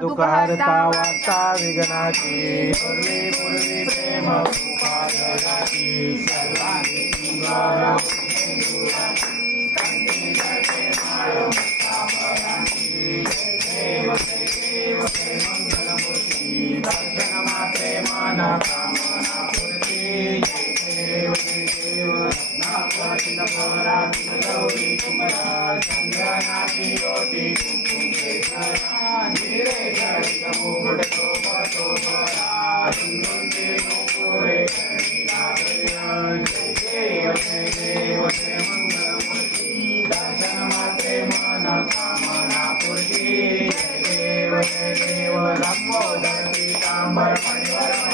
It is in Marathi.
दुःख हरता वार्ता विघ्नाची पूर्वी पूर्वी प्रेम कृपादयाची सर्वांगी द्वारा दर्शन मात्रे माना कामना पूर्ती देव देव नागवती नवरात्री गौरी कुमारा चंद्रनाथी ज्योती कुंकुमेश्वरा धीरे घड़ी मुकुट शोभा शोभरा सुंदर नुपुरे देव देव मंगलमूर्ति दर्शन मात्रे मना कामना पूर्ती देव देव लंबोदर पीतांबर परिवर